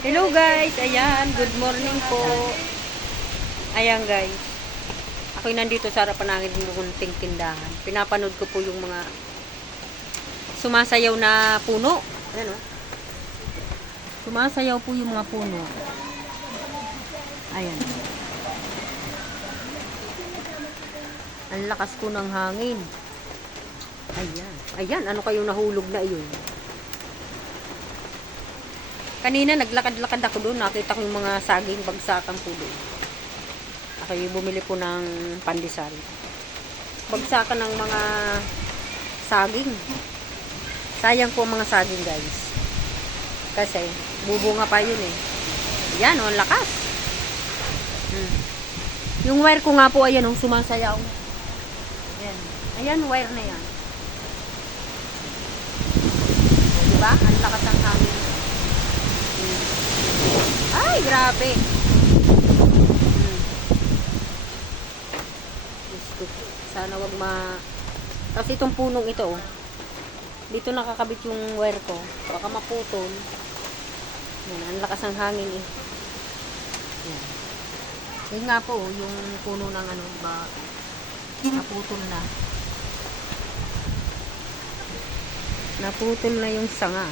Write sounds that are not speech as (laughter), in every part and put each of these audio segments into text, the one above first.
Hello guys, ayan, good morning po. Ayan guys, ako'y nandito sa harapan ng munting tindahan. Pinapanood ko po yung mga sumasayaw na puno. Ayan o. Sumasayaw po yung mga puno. Ayan. Ang lakas po ng hangin. Ayan. Ayan, ano kayong nahulog na iyon? Kanina naglakad-lakad ako doon, nakita ko yung mga saging bagsakan po doon. Ako yung bumili po ng pandesal. Bagsakan ng mga saging. Sayang po ang mga saging guys. Kasi bubunga pa yun eh. Yan oh, lakas. Hmm. Yung wire ko nga po ayan oh, sumasayaw. Ayan. Ayan, wire na yan. Diba? Ang lakas ang hangin. Ay, grabe. Hmm. Po. Sana wag ma... Kasi itong punong ito, oh. dito nakakabit yung wire ko. Baka maputol. Yan, ang lakas ng hangin eh. Yan. Yun nga po, oh, yung puno ng ano, ba, naputol na. Naputol na yung sanga.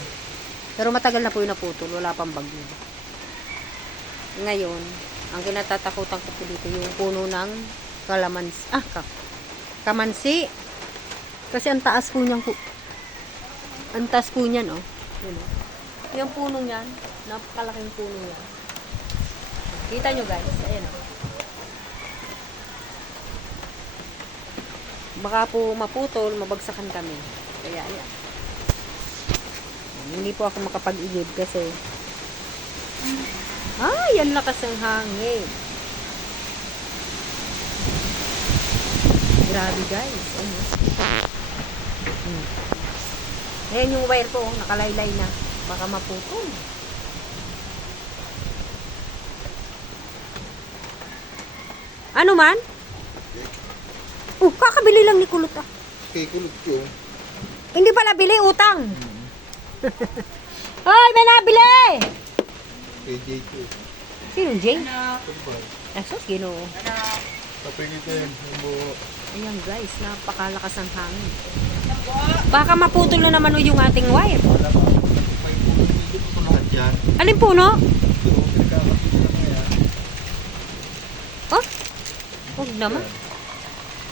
Pero matagal na po yung naputol, wala pang bagyo. Ngayon, ang kinatatakutan ko po dito yung puno ng kalamans ah, ka, kamansi. Kasi ang taas po niyan po. Ang taas po niyan, oh. Yun, oh. Yung puno niyan, napakalaking puno niyan. Kita nyo guys, ayan oh. Baka po maputol, mabagsakan kami. Kaya ayan. Hindi po ako makapag-igib kasi ay, ang lakas ng hangin. Grabe guys. Ano? Hmm. Ayan yung wire ko, nakalaylay na. Baka maputol. Ano man? Oh, kakabili lang ni Kulot ah. Kay kulog ko. Hindi pala bili, utang. (laughs) Hoy, may nabili! Kay J2. Sino, Jay? Tumbay. Asos, ginoo. Kapilitin. Yung buo. Ayan guys, napakalakas ng hangin. Baka maputol na naman yung ating wire. Wala pa. May puno dito po lahat dyan. Alin puno? Pero pinagkakapit na kaya. Oh, huwag naman.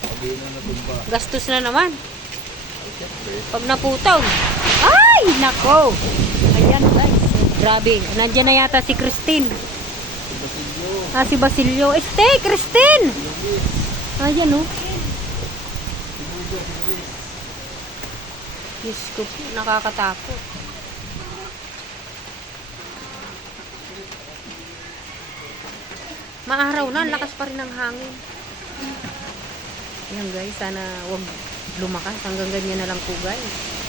Sabi na natumba. Gastos na naman. Ay, syempre. Pag naputol. Ay, nako. Grabe. Nandiyan na yata si Christine. Ah, si Basilio. Stay, Christine! Si Luis. Ayan oh. Si Luis. Diyos ko po, nakakatakot. Maaraw na, ang lakas pa rin ng hangin. Ayan guys, sana wag lumakas. Hanggang ganyan na lang po guys.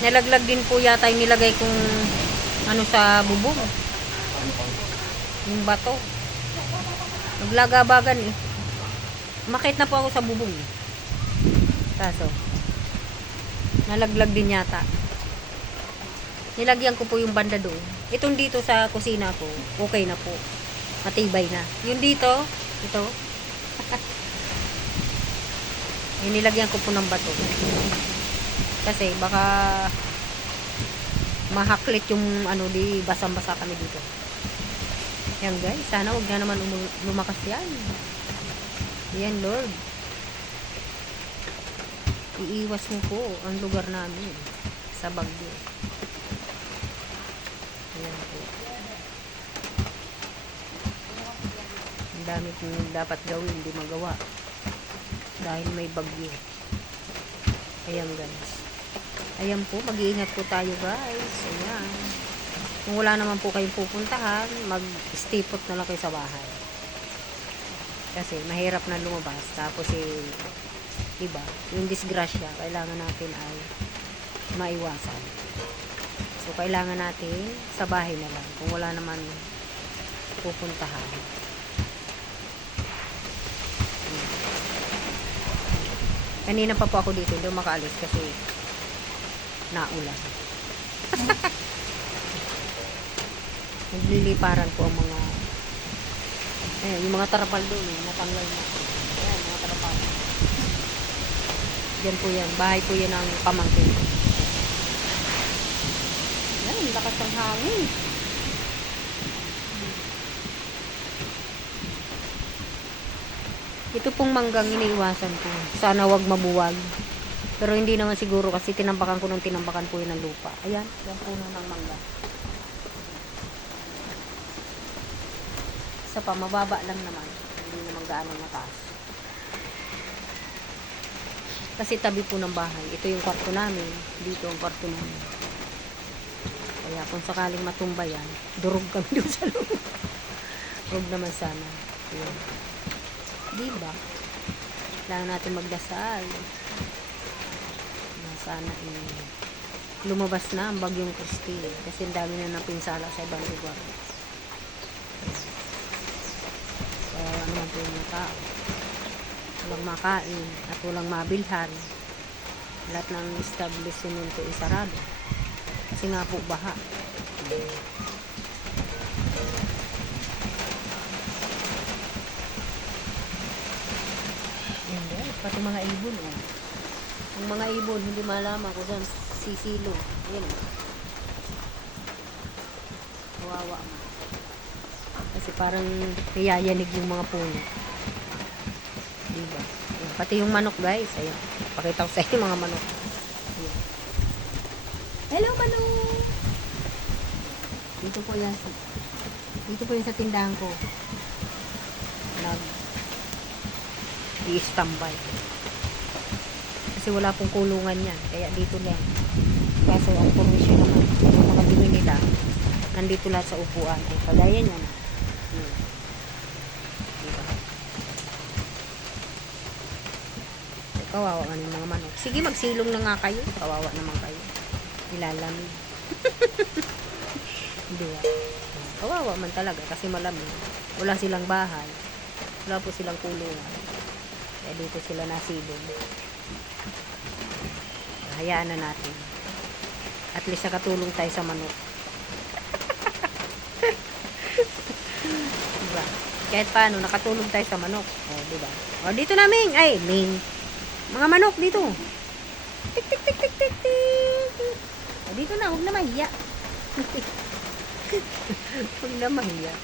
Nalaglag din po yata yung nilagay kong ano sa bubong. Yung bato. Naglagabagan eh. Makit na po ako sa bubong. eh. Kaso, nalaglag din yata. Nilagyan ko po yung banda doon. Itong dito sa kusina ko, okay na po. Matibay na. Yung dito, ito. (laughs) yung nilagyan ko po ng bato. Kasi baka mahaklit yung ano di basang-basa kami dito. Yan guys, sana wag na naman lumakas yan. Yan Lord. Iiwas mo po ang lugar namin sa Bagyo. Ayan po. Ang dami kong dapat gawin, hindi magawa. Dahil may bagyo. Ayan guys. Ayan po, mag-iingat po tayo guys. Ayan. Kung wala naman po kayong pupuntahan, mag-stay put na lang kayo sa bahay. Kasi mahirap na lumabas. Tapos eh, diba, yung disgrasya, kailangan natin ay maiwasan. So, kailangan natin sa bahay na lang. Kung wala naman pupuntahan. Kanina pa po ako dito, hindi makaalis kasi naulan. (laughs) Nagliliparan po ang mga Ayan, yung mga tarapal doon, eh, natanggal na. Ayan, mga tarapal. Diyan po yan. Bahay po yan ng pamangkin ko. Ayan, lakas ng hangin. Ito pong manggang iniiwasan ko. Sana wag mabuwag. Pero hindi naman siguro kasi tinampakan ko ng tinampakan po yun ng lupa. Ayan, yan puno ng mangga. Isa pa, mababa lang naman. Hindi naman gaano mataas. Kasi tabi po ng bahay. Ito yung kwarto namin. Dito ang kwarto namin. Kaya kung sakaling matumba yan, durog kami (laughs) doon sa loob. Huwag naman sana. Ayan. Diba? Kailangan natin magdasal. Na sana eh, lumabas na ang bagyong Kristi. Kasi ang dami na napinsala sa ibang lugar. Kaya ano man po yung tao. Walang makain at walang mabilhan. Lahat ng establishment ko isarado. Kasi nga po baha. Yan pati mga ibon oh. Ang mga ibon, hindi malaman kung saan sisilo. Yan. Kawawa. Kasi parang nayayanig yung mga puno. Diba? Yan. Pati yung manok guys. Ayan. Pakita ko sa inyo yung mga manok. Ayan. Hello manok! Dito po yan. Dito po yan sa tindahan ko. Nag i-standby. Kasi wala pong kulungan yan. Kaya dito lang. Kaso ang permission naman, yung mga dumi nila, nandito lahat sa upuan. Ay, kagaya niya na. Hmm. Diba? Kawawa man yung mga manok. Sige, magsilong na nga kayo. Kawawa naman kayo. Nilalamig. (laughs) Di ba? Kawawa man talaga kasi malamig. Wala silang bahay. Wala po silang kulungan. Kaya dito sila nasilong. Hayaan na natin. At least nakatulong tayo sa manok. (laughs) diba? Kahit paano, nakatulong tayo sa manok. O, diba? O, dito na, Ming. Ay, Ming. Mga manok dito. Tik, tik, tik, tik, tik, tik. O, dito na. Huwag na mahiya. (laughs) Huwag na mahiya.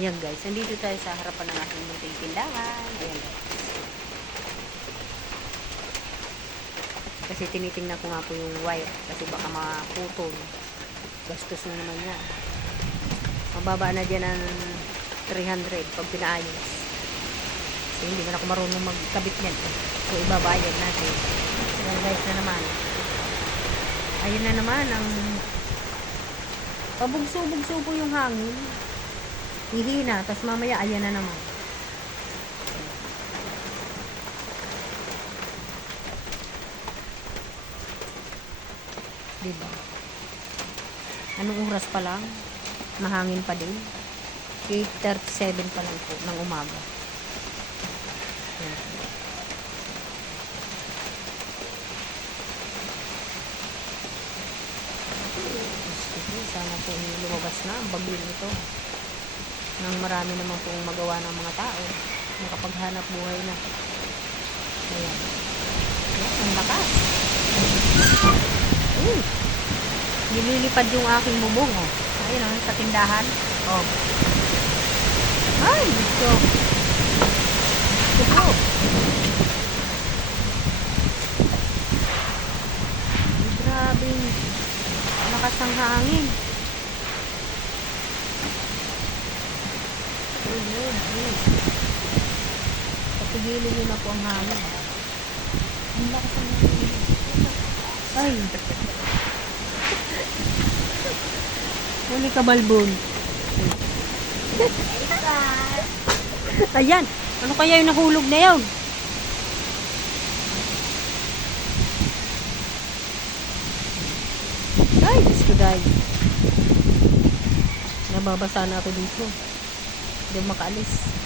Ayan guys, nandito tayo sa harapan ng aking munting tindahan. Ayan guys. Kasi tinitingnan ko nga po yung wire kasi baka maputol. Gastos na naman yan. Mababa na dyan ng 300 pag pinaayos. Kasi hindi man ako marunong magkabit yan. So ibabayad natin. Ayan guys na naman. Ayun na naman ang pabugso-bugso po yung hangin. Hihina, tapos mamaya ayan na naman. Diba? Anong oras pa lang? Mahangin pa din. 8.37 pa lang po ng umaga. Sana po lumabas na ang bagyo ito nang marami naman pong magawa ng mga tao nakapaghanap buhay na ayan ayan ang lakas uh, nililipad yung aking bubong oh. ayun oh, sa tindahan oh. ay dito dito grabe lakas ng hangin Ayun, ayun. Patigilin nyo na po ang hangin. Ang lakas ang hangin. Ay. Huli ka, balbon. (laughs) Ayan. Ano kaya yung nahulog na yun? Ay, Diyos ko dahil. Nababasa na ako dito. Hindi makaalis.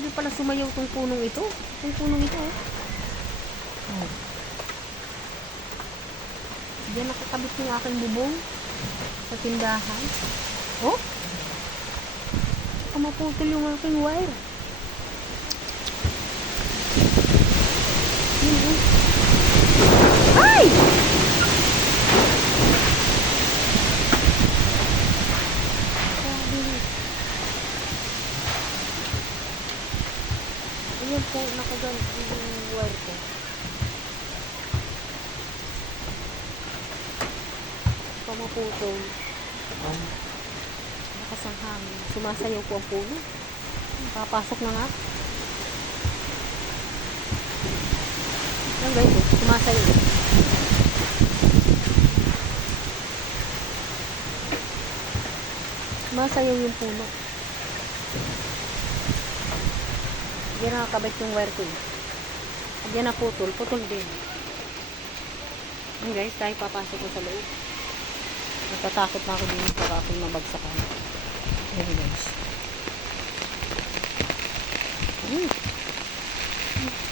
Grabe pala sumayaw tong punong ito. Tong punong ito. oh. Oh. Diyan nakakabit yung aking bubong sa tindahan. Oh? Baka maputol yung aking wire. Yun, oh. Ay! Grabe. Ayan wire ko. Pamaputol. Um, lakas ang hangin. Sumasayaw po ang puno. Papasok na nga. Guys, oh, sumasayaw. Sumasayaw yung puno. Yan nakakabit yung wire ko. eh. Pag yan naputol, putol din. Yan guys, tayo papasok ko sa loob. Natatakot na ako din sa aking mabagsakan. Yan guys. Hmm.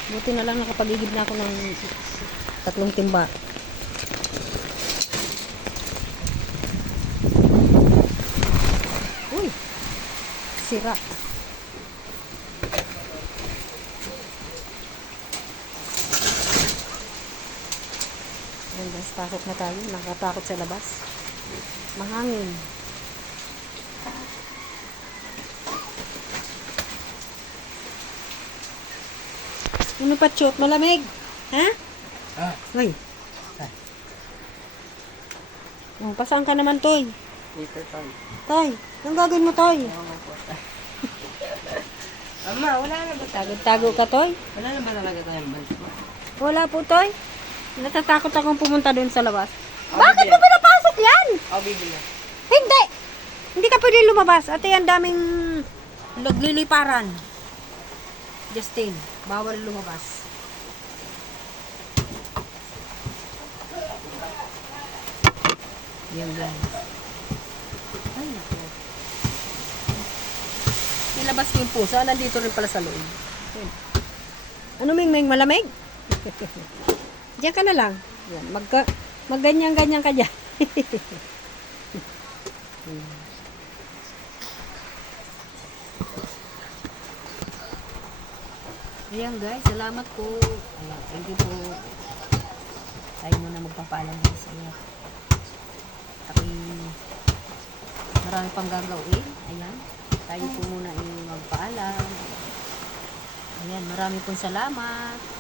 Buti na lang nakapagigib na ako ng tatlong timba. Uy! Sira. Ayan guys, pasok na tayo. Nakatakot sa labas. Mahangin. Ano pa, Chot? Malamig? Ha? Ah. Uy. Oh, pasaan ka naman, Toy? Dito tayo. Toy, anong gagawin mo, Toy? (laughs) Ama, wala na ba? Tago-tago ka, Toy? Wala na ba talaga tayong bands mo? Wala po, Toy. Natatakot akong pumunta doon sa labas. Bakit mo pinapasok yan? Ako bibili. Hindi! Hindi ka pwede lumabas. Ate, ang daming nagliliparan. Justin, bawal lumabas. Yan guys. Ay, naku. Nilabas ko yung pusa. Nandito rin pala sa loob. Ano, Ming Ming? Malamig? (laughs) Diyan ka na lang. Yan. Magka, magganyan-ganyan ka dyan. (laughs) Ayan guys, salamat po. Ayan, thank you po. Tayo muna magpapaalam guys. Ayan. Ako marami pang gagawin. Ayan. Tayo po muna yung magpaalam. Ayan, marami pong salamat.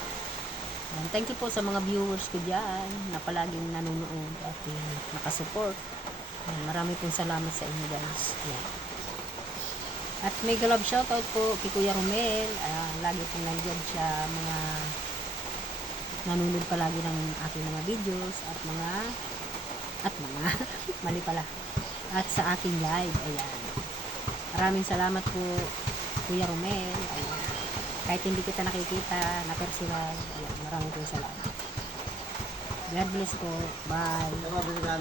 Ayan, thank you po sa mga viewers ko dyan na palaging nanonood at uh, nakasupport. Marami pong salamat sa inyo guys. Ayan. At mega love shoutout po kay Kuya Romel. Ah, lagi pong nandiyan siya mga nanonood palagi ng aking mga videos at mga at mga (laughs) mali pala at sa aking live ayan maraming salamat po Kuya Romel ayan. Kahit hindi kita nakikita na ayan, maraming po salamat. God bless po. Bye